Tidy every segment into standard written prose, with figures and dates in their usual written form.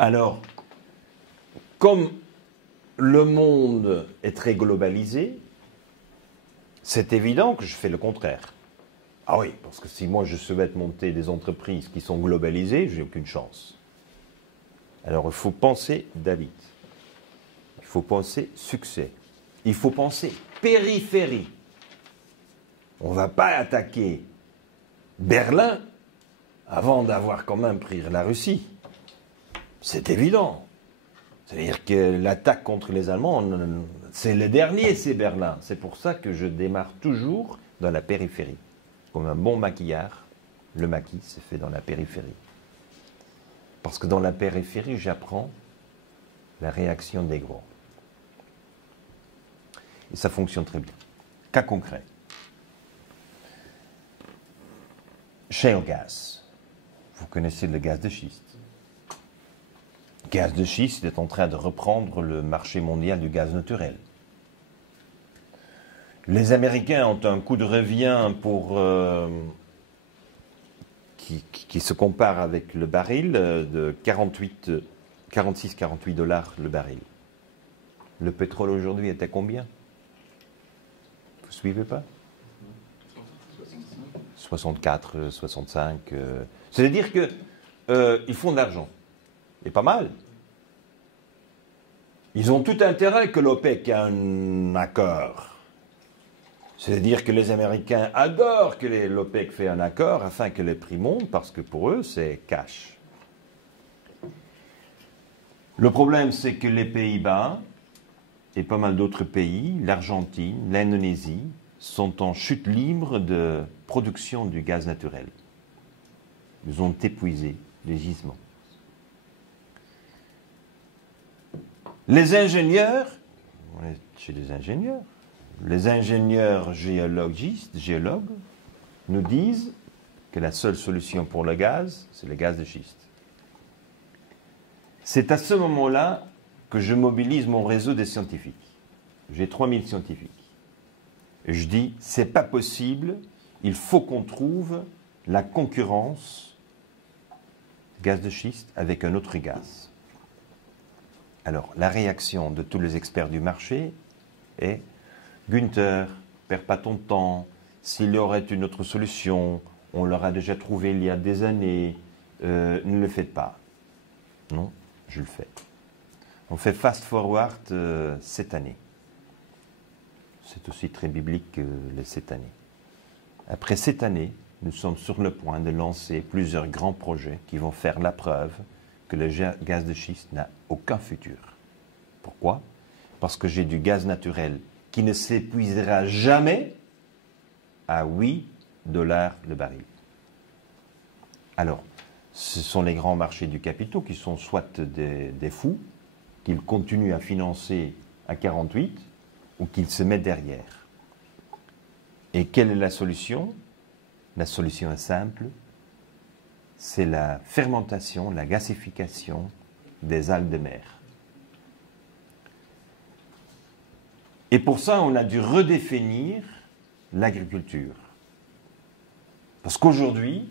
Alors, comme le monde est très globalisé, c'est évident que je fais le contraire. Ah oui, parce que si moi je souhaite monter des entreprises qui sont globalisées, je n'ai aucune chance. Alors il faut penser David. Il faut penser succès. Il faut penser périphérie. On ne va pas attaquer Berlin avant d'avoir quand même pris la Russie. C'est évident. C'est-à-dire que l'attaque contre les Allemands, c'est le dernier, c'est Berlin. C'est pour ça que je démarre toujours dans la périphérie. Comme un bon maquillard, le maquis se fait dans la périphérie. Parce que dans la périphérie, j'apprends la réaction des gros. Et ça fonctionne très bien. Cas concret. Shale gas. Vous connaissez le gaz de schiste. Le gaz de schiste est en train de reprendre le marché mondial du gaz naturel. Les Américains ont un coût de revient qui se compare avec le baril de 46-48 dollars le baril. Le pétrole aujourd'hui est à combien? Vous ne suivez pas? 64, 65. C'est-à-dire qu'ils font de l'argent. Et pas mal. Ils ont tout intérêt que l'OPEC ait un accord. C'est-à-dire que les Américains adorent que l'OPEC fait un accord afin que les prix montent, parce que pour eux, c'est cash. Le problème, c'est que les Pays-Bas et pas mal d'autres pays, l'Argentine, l'Indonésie, sont en chute libre de production du gaz naturel. Ils ont épuisé les gisements. Les ingénieurs, on est chez les ingénieurs, les ingénieurs géologues nous disent que la seule solution pour le gaz, c'est le gaz de schiste. C'est à ce moment-là que je mobilise mon réseau des scientifiques. J'ai 3000 scientifiques. Et je dis, c'est pas possible, il faut qu'on trouve la concurrence gaz de schiste avec un autre gaz. Alors, la réaction de tous les experts du marché est Günther, perds pas ton temps, s'il y aurait une autre solution, on l'aura déjà trouvé il y a des années, ne le faites pas. Non, je le fais. On fait fast forward 7 années. C'est aussi très biblique les 7 années. Après 7 années, nous sommes sur le point de lancer plusieurs grands projets qui vont faire la preuve que le gaz de schiste n'a aucun futur. Pourquoi? Parce que j'ai du gaz naturel qui ne s'épuisera jamais à 8 dollars le baril. Alors, ce sont les grands marchés du capitaux qui sont soit des fous, qu'ils continuent à financer à 48, ou qu'ils se mettent derrière. Et quelle est la solution? La solution est simple, c'est la fermentation, la gasification des algues de mer. Et pour ça, on a dû redéfinir l'agriculture. Parce qu'aujourd'hui,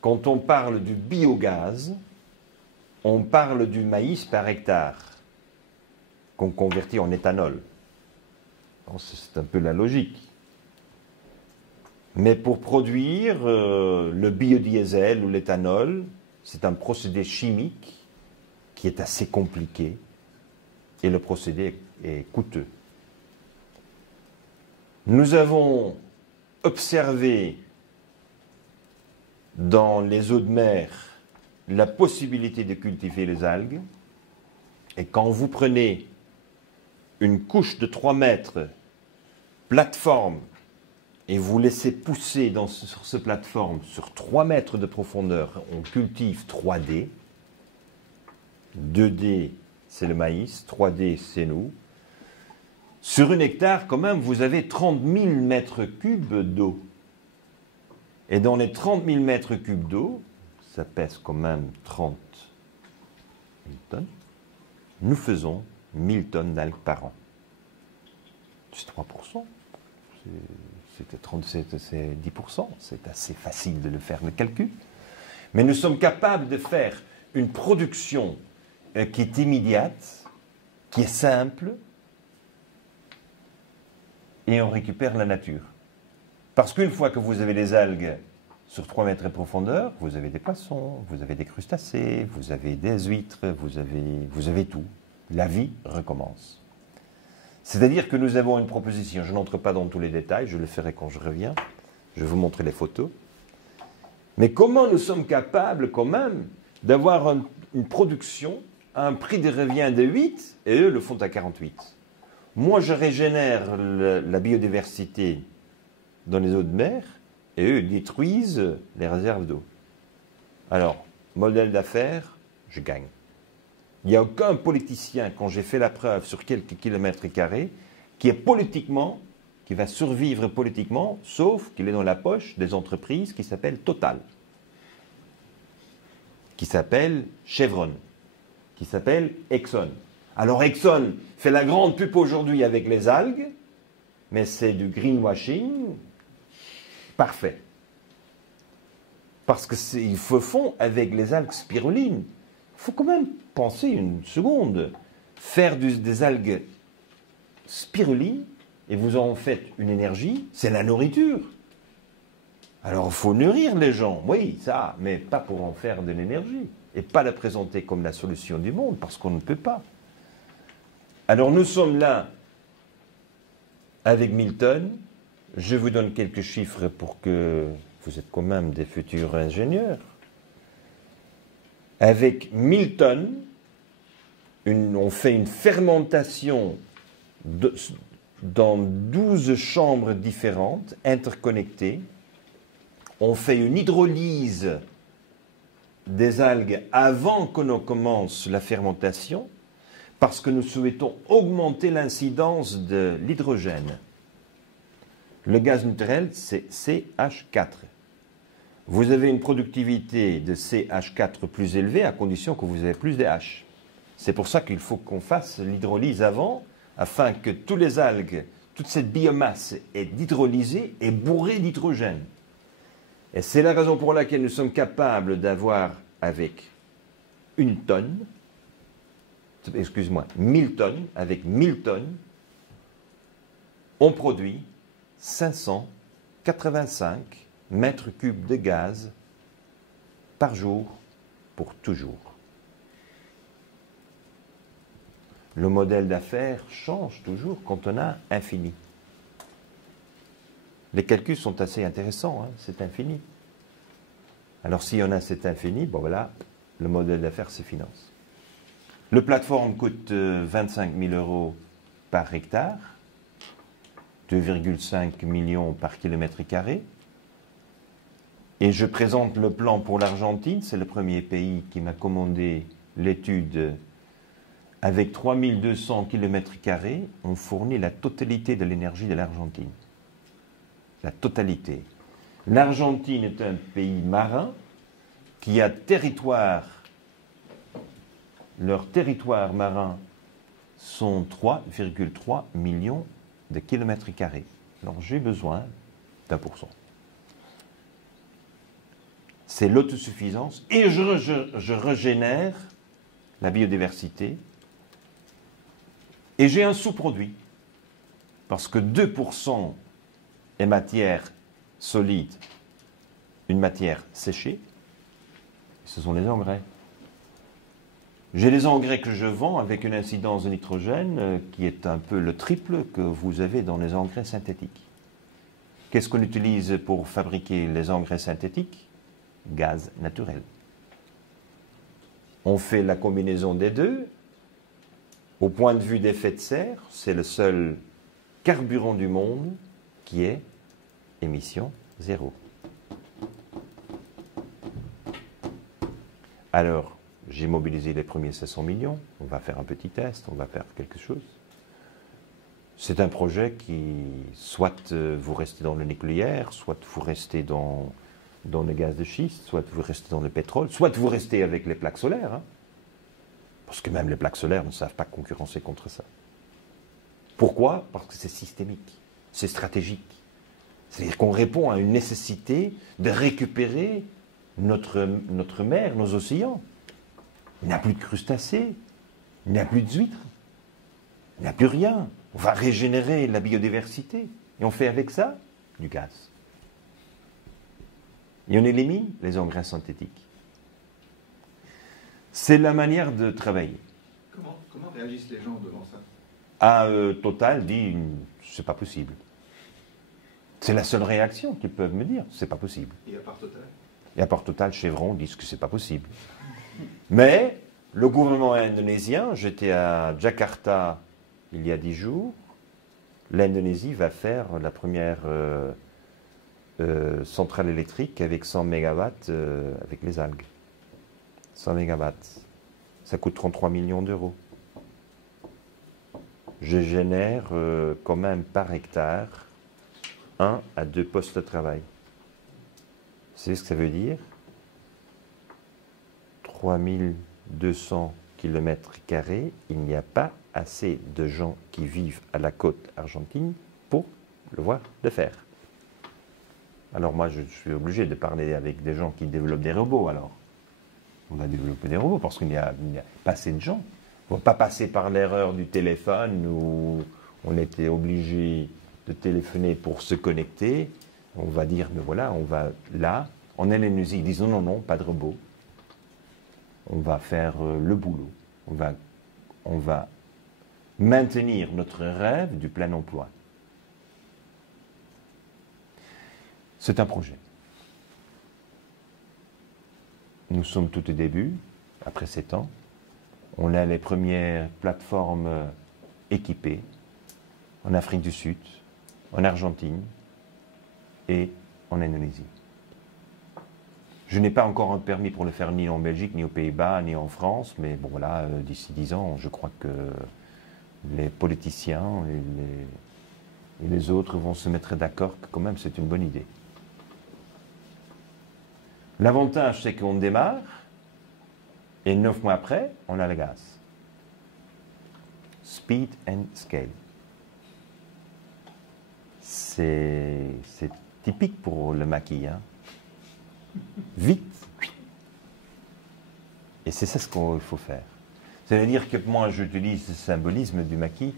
quand on parle du biogaz, on parle du maïs par hectare qu'on convertit en éthanol. C'est un peu la logique. Mais pour produire le biodiesel ou l'éthanol, c'est un procédé chimique qui est assez compliqué et le procédé est coûteux. Nous avons observé dans les eaux de mer la possibilité de cultiver les algues. Et quand vous prenez une couche de 3 mètres, plateforme, et vous laissez pousser sur cette plateforme sur 3 mètres de profondeur, on cultive 3D. 2D, c'est le maïs, 3D, c'est nous. Sur 1 hectare, quand même, vous avez 30 000 mètres cubes d'eau. Et dans les 30 000 mètres cubes d'eau, ça pèse quand même 30 000 tonnes, nous faisons 1000 tonnes d'algues par an. C'est 3%. C'est 10%. C'est assez facile de le faire, le calcul. Mais nous sommes capables de faire une production qui est immédiate, qui est simple, et on récupère la nature. Parce qu'une fois que vous avez des algues sur 3 mètres de profondeur, vous avez des poissons, vous avez des crustacés, vous avez des huîtres, vous avez tout. La vie recommence. C'est-à-dire que nous avons une proposition, je n'entre pas dans tous les détails, je le ferai quand je reviens, je vais vous montrer les photos. Mais comment nous sommes capables quand même d'avoir une production à un prix de revient de 8 et eux le font à 48. Moi je régénère la biodiversité dans les eaux de mer et eux détruisent les réserves d'eau. Alors, modèle d'affaires, je gagne. Il n'y a aucun politicien, quand j'ai fait la preuve sur quelques kilomètres carrés, qui va survivre politiquement, sauf qu'il est dans la poche des entreprises qui s'appellent Total, qui s'appellent Chevron, qui s'appellent Exxon. Alors Exxon fait la grande pub aujourd'hui avec les algues, mais c'est du greenwashing parfait. Parce qu'ils font avec les algues spirulines. Il faut quand même penser une seconde. Faire des algues spirulines, et vous en faites une énergie, c'est la nourriture. Alors il faut nourrir les gens, oui, ça, mais pas pour en faire de l'énergie. Et pas la présenter comme la solution du monde, parce qu'on ne peut pas. Alors nous sommes là avec Milton. Je vous donne quelques chiffres pour que vous êtes quand même des futurs ingénieurs. Avec 1000 tonnes, on fait une fermentation dans 12 chambres différentes, interconnectées. On fait une hydrolyse des algues avant que l'on commence la fermentation, parce que nous souhaitons augmenter l'incidence de l'hydrogène. Le gaz naturel, c'est CH4. Vous avez une productivité de CH4 plus élevée à condition que vous avez plus de H. C'est pour ça qu'il faut qu'on fasse l'hydrolyse avant, afin que tous les algues, toute cette biomasse est hydrolysée et bourrée d'hydrogène. Et c'est la raison pour laquelle nous sommes capables d'avoir avec 1000 tonnes, avec 1000 tonnes, on produit 585 mètres cubes de gaz par jour pour toujours. Le modèle d'affaires change toujours quand on a infini. Les calculs sont assez intéressants, hein, c'est infini. Alors si on a cet infini, bon voilà, le modèle d'affaires se finance. Le plateforme coûte 25 000 € par hectare, 2,5 millions par kilomètre carré. Et je présente le plan pour l'Argentine, c'est le premier pays qui m'a commandé l'étude. Avec 3200 km², on fournit la totalité de l'énergie de l'Argentine. La totalité. L'Argentine est un pays marin qui a territoire. Leurs territoires marins sont 3,3 millions de km². Alors j'ai besoin d'1%. C'est l'autosuffisance et je régénère la biodiversité. Et j'ai un sous-produit, parce que 2% est matière solide, une matière séchée, ce sont les engrais. J'ai les engrais que je vends avec une incidence de nitrogène qui est un peu le triple que vous avez dans les engrais synthétiques. Qu'est-ce qu'on utilise pour fabriquer les engrais synthétiques? Gaz naturel. On fait la combinaison des deux. Au point de vue d'effet de serre, c'est le seul carburant du monde qui est émission zéro. Alors, j'ai mobilisé les premiers 500 millions. On va faire un petit test, on va faire quelque chose. C'est un projet qui, soit vous restez dans le nucléaire, soit vous restez dans le gaz de schiste, soit vous restez dans le pétrole, soit vous restez avec les plaques solaires. Hein. Parce que même les plaques solaires ne savent pas concurrencer contre ça. Pourquoi? Parce que c'est systémique, c'est stratégique. C'est-à-dire qu'on répond à une nécessité de récupérer notre mer, nos océans. Il n'y a plus de crustacés, il n'y a plus de huîtres, il n'y a plus rien. On va régénérer la biodiversité. Et on fait avec ça du gaz. Et on élimine les engrais synthétiques. C'est la manière de travailler. Comment réagissent les gens devant ça? Total dit, c'est pas possible. C'est la seule réaction qu'ils peuvent me dire, c'est pas possible. Et à part Total? Et à part Total, Chevron disent que c'est pas possible. Mais le gouvernement indonésien, j'étais à Jakarta il y a 10 jours, l'Indonésie va faire la première centrale électrique avec 100 mégawatts avec les algues. 100 mégawatts. Ça coûte 33 millions d'euros. Je génère quand même par hectare 1 à 2 postes de travail. Vous savez ce que ça veut dire? 3200 km², il n'y a pas assez de gens qui vivent à la côte argentine pour le voir de faire. Alors moi, je suis obligé de parler avec des gens qui développent des robots, alors. On va développer des robots parce qu'il n'y a pas assez de gens. On ne va pas passer par l'erreur du téléphone où on était obligé de téléphoner pour se connecter. On va dire, mais voilà, on va là. En Indonésie, ils disent non, non, pas de robot. On va faire le boulot. On va maintenir notre rêve du plein emploi. C'est un projet. Nous sommes tout au début, après 7 ans. On a les premières plateformes équipées en Afrique du Sud, en Argentine et en Indonésie. Je n'ai pas encore un permis pour le faire ni en Belgique, ni aux Pays-Bas, ni en France, mais bon voilà, d'ici 10 ans, je crois que les politiciens et les autres vont se mettre d'accord que quand même c'est une bonne idée. L'avantage, c'est qu'on démarre et 9 mois après, on a le gaz. Speed and scale. C'est typique pour le maquis. Hein. Vite. Et c'est ça ce qu'il faut faire. C'est-à-dire que moi, j'utilise le symbolisme du maquis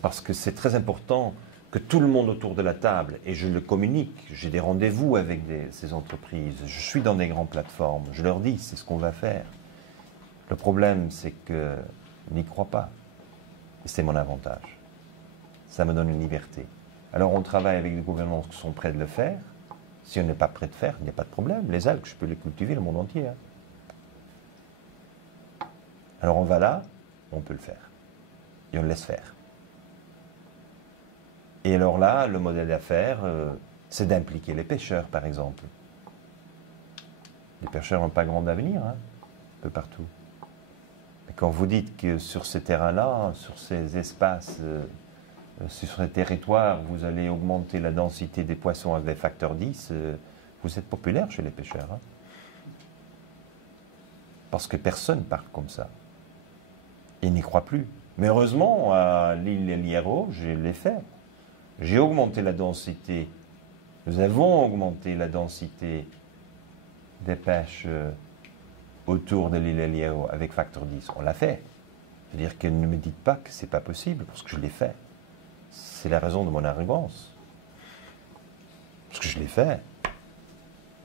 parce que c'est très important que tout le monde autour de la table, et je le communique, j'ai des rendez-vous avec ces entreprises, je suis dans des grandes plateformes, je leur dis, c'est ce qu'on va faire. Le problème, c'est qu'ils n'y croient pas. Et c'est mon avantage. Ça me donne une liberté. Alors on travaille avec des gouvernements qui sont prêts de le faire. Si on n'est pas prêt de faire, il n'y a pas de problème. Les algues, je peux les cultiver le monde entier. Hein. Alors on va là, on peut le faire. Et on le laisse faire. Et alors là, le modèle d'affaires, c'est d'impliquer les pêcheurs, par exemple. Les pêcheurs n'ont pas grand avenir, hein, un peu partout. Et quand vous dites que sur ces terrains-là, sur ces espaces, sur ces territoires, vous allez augmenter la densité des poissons avec facteur 10, vous êtes populaire chez les pêcheurs. Hein. Parce que personne ne parle comme ça. Ils n'y croient plus. Mais heureusement, à l'île El Hierro, je l'ai fait. J'ai augmenté la densité, nous avons augmenté la densité des pêches autour de l'île El Hierro avec facteur 10. On l'a fait. C'est-à-dire que ne me dites pas que ce n'est pas possible, parce que je l'ai fait. C'est la raison de mon arrogance. Parce que je l'ai fait.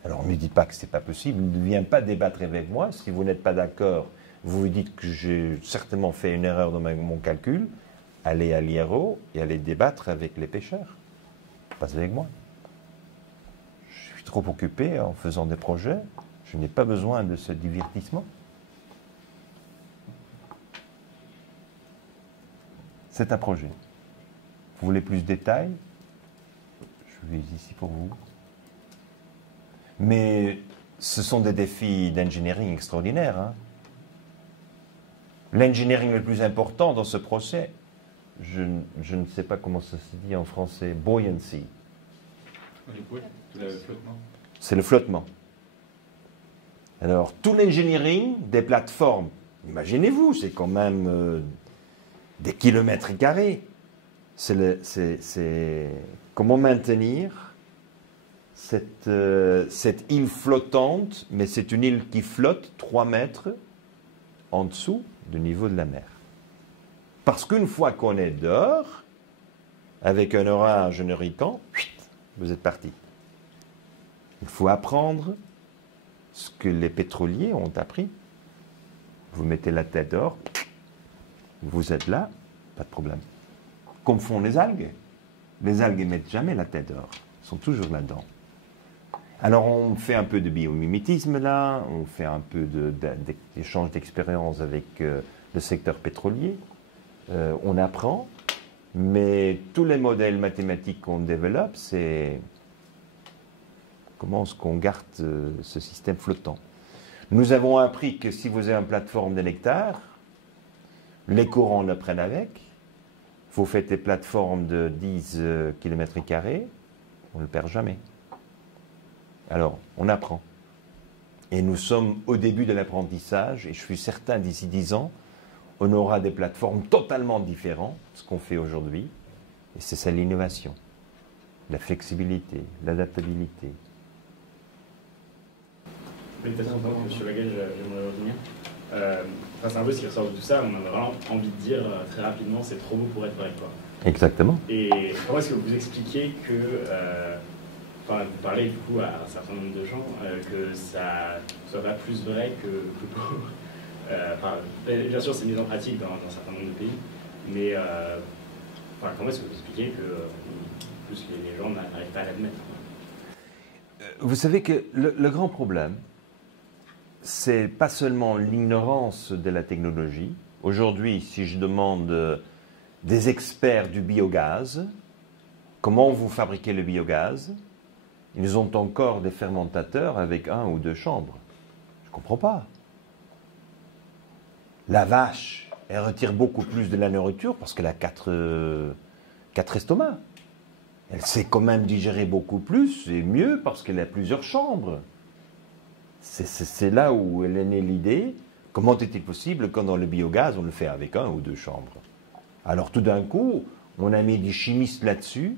Alors ne me dites pas que ce n'est pas possible, ne viens pas débattre avec moi. Si vous n'êtes pas d'accord, vous vous dites que j'ai certainement fait une erreur dans mon calcul. Allez à l'Hierro et allez débattre avec les pêcheurs. Pas avec moi. Je suis trop occupé en faisant des projets. Je n'ai pas besoin de ce divertissement. C'est un projet. Vous voulez plus de détails? Je suis ici pour vous. Mais ce sont des défis d'engineering extraordinaires. Hein. L'engineering le plus important dans ce projet, je ne sais pas comment ça se dit en français, buoyancy. C'est le flottement. Alors, tout l'engineering des plateformes, imaginez-vous, c'est quand même des kilomètres carrés. C'est comment maintenir cette île flottante, mais c'est une île qui flotte 3 mètres en dessous du niveau de la mer. Parce qu'une fois qu'on est dehors, avec un orage, un hurricane, vous êtes parti. Il faut apprendre ce que les pétroliers ont appris. Vous mettez la tête dehors, vous êtes là, pas de problème. Comme font les algues. Les algues ne mettent jamais la tête dehors, elles sont toujours là-dedans. Alors on fait un peu de biomimétisme là, on fait un peu d'échange d'expérience avec le secteur pétrolier, on apprend, mais tous les modèles mathématiques qu'on développe, c'est comment est-ce qu'on garde ce système flottant. Nous avons appris que si vous avez une plateforme de nectar, les courants le prennent avec. Vous faites des plateformes de 10 km², on ne le perd jamais. Alors, on apprend. Et nous sommes au début de l'apprentissage, et je suis certain d'ici 10 ans, on aura des plateformes totalement différentes de ce qu'on fait aujourd'hui. Et c'est ça l'innovation, la flexibilité, l'adaptabilité. Peut-être sur laquelle j'aimerais revenir. C'est un peu ce qui ressort de tout ça, on a vraiment envie de dire très rapidement, c'est trop beau pour être vrai, quoi. Exactement. Et comment est-ce que vous expliquez que, vous parlez du coup à un certain nombre de gens, que ça ne soit pas plus vrai que beau. Bien sûr, c'est mis en pratique dans un certain nombre de pays, mais comment est-ce que vous expliquez que plus les gens n'arrivent pas à l'admettre? Vous savez que le grand problème, c'est pas seulement l'ignorance de la technologie. Aujourd'hui, si je demande des experts du biogaz, comment vous fabriquez le biogaz, ils ont encore des fermentateurs avec 1 ou 2 chambres. Je ne comprends pas. La vache, elle retire beaucoup plus de la nourriture parce qu'elle a 4 estomacs. Elle sait quand même digérer beaucoup plus et mieux parce qu'elle a plusieurs chambres. C'est là où elle est née l'idée. Comment est-il possible quand dans le biogaz, on le fait avec 1 ou 2 chambres? Alors tout d'un coup, on a mis des chimistes là-dessus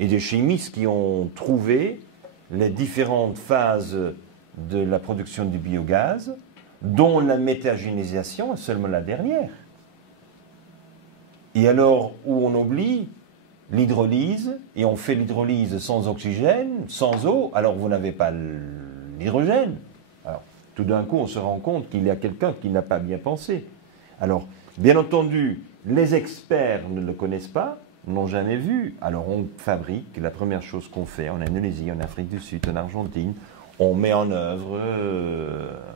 et des chimistes qui ont trouvé les différentes phases de la production du biogaz, dont la méthagénisation est seulement la dernière. Et alors, où on oublie l'hydrolyse, et on fait l'hydrolyse sans oxygène, sans eau, alors vous n'avez pas l'hydrogène. Alors, tout d'un coup, on se rend compte qu'il y a quelqu'un qui n'a pas bien pensé. Alors, bien entendu, les experts ne le connaissent pas, n'ont jamais vu. Alors, on fabrique, la première chose qu'on fait en Indonésie, en Afrique du Sud, en Argentine, on met en œuvre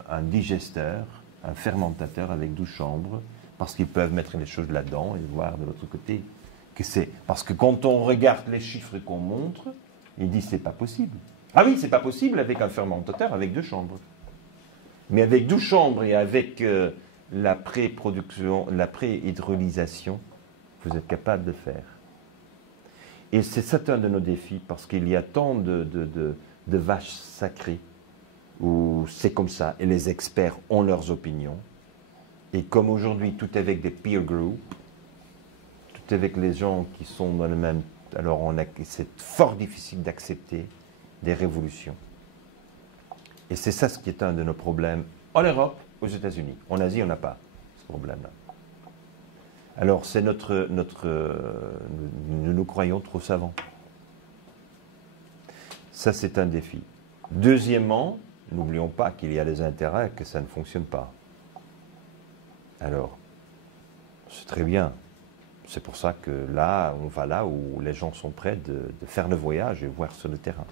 un digesteur, un fermentateur avec 12 chambres, parce qu'ils peuvent mettre les choses là-dedans et voir de l'autre côté que c'est. Parce que quand on regarde les chiffres qu'on montre, ils disent c'est pas possible. Ah oui, c'est pas possible avec un fermentateur avec 2 chambres. Mais avec 12 chambres et avec la pré-production, la pré-hydrolysation, vous êtes capable de faire. Et c'est ça un de nos défis, parce qu'il y a tant de vaches sacrées où c'est comme ça, et les experts ont leurs opinions. Et comme aujourd'hui, tout est avec des peer groups, tout est avec les gens qui sont dans le même... Alors c'est fort difficile d'accepter des révolutions. Et c'est ça ce qui est un de nos problèmes en Europe, aux États-Unis. En Asie, on n'a pas ce problème-là. Alors c'est nous nous croyons trop savants. Ça, c'est un défi. Deuxièmement, n'oublions pas qu'il y a des intérêts que ça ne fonctionne pas. Alors, c'est très bien. C'est pour ça que là, on va là où les gens sont prêts de faire le voyage et voir sur le terrain.